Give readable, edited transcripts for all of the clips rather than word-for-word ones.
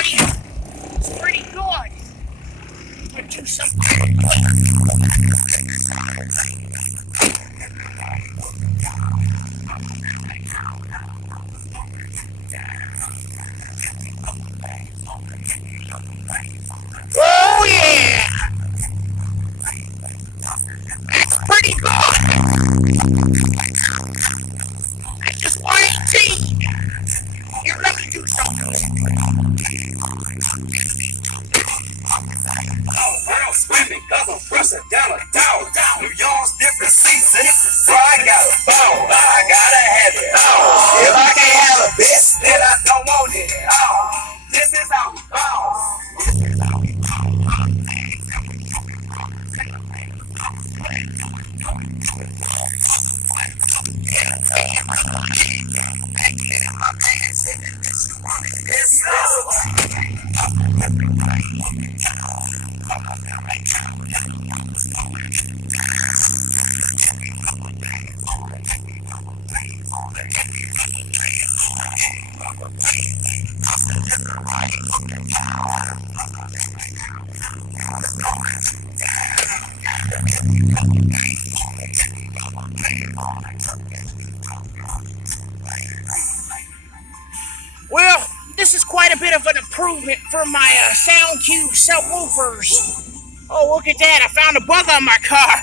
It's pretty good. But do something. Oh yeah! That's pretty good. That's just 118. Here, let me do something. Oh, girl screaming cause I'm pressing down a dog. New York's different season, so I gotta bow. I gotta have it all. If I can't have a bitch, then I don't want it at all. This is how we bow. Well, this is quite a bit of an improvement for my Sound subwoofers. Oh, look at that. I found a bug on my car.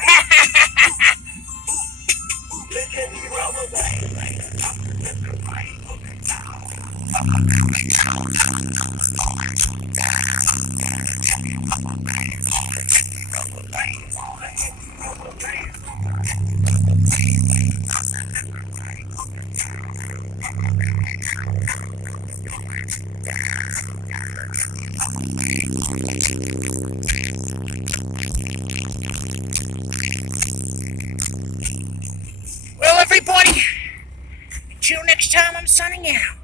Well, everybody, until next time, I'm signing out.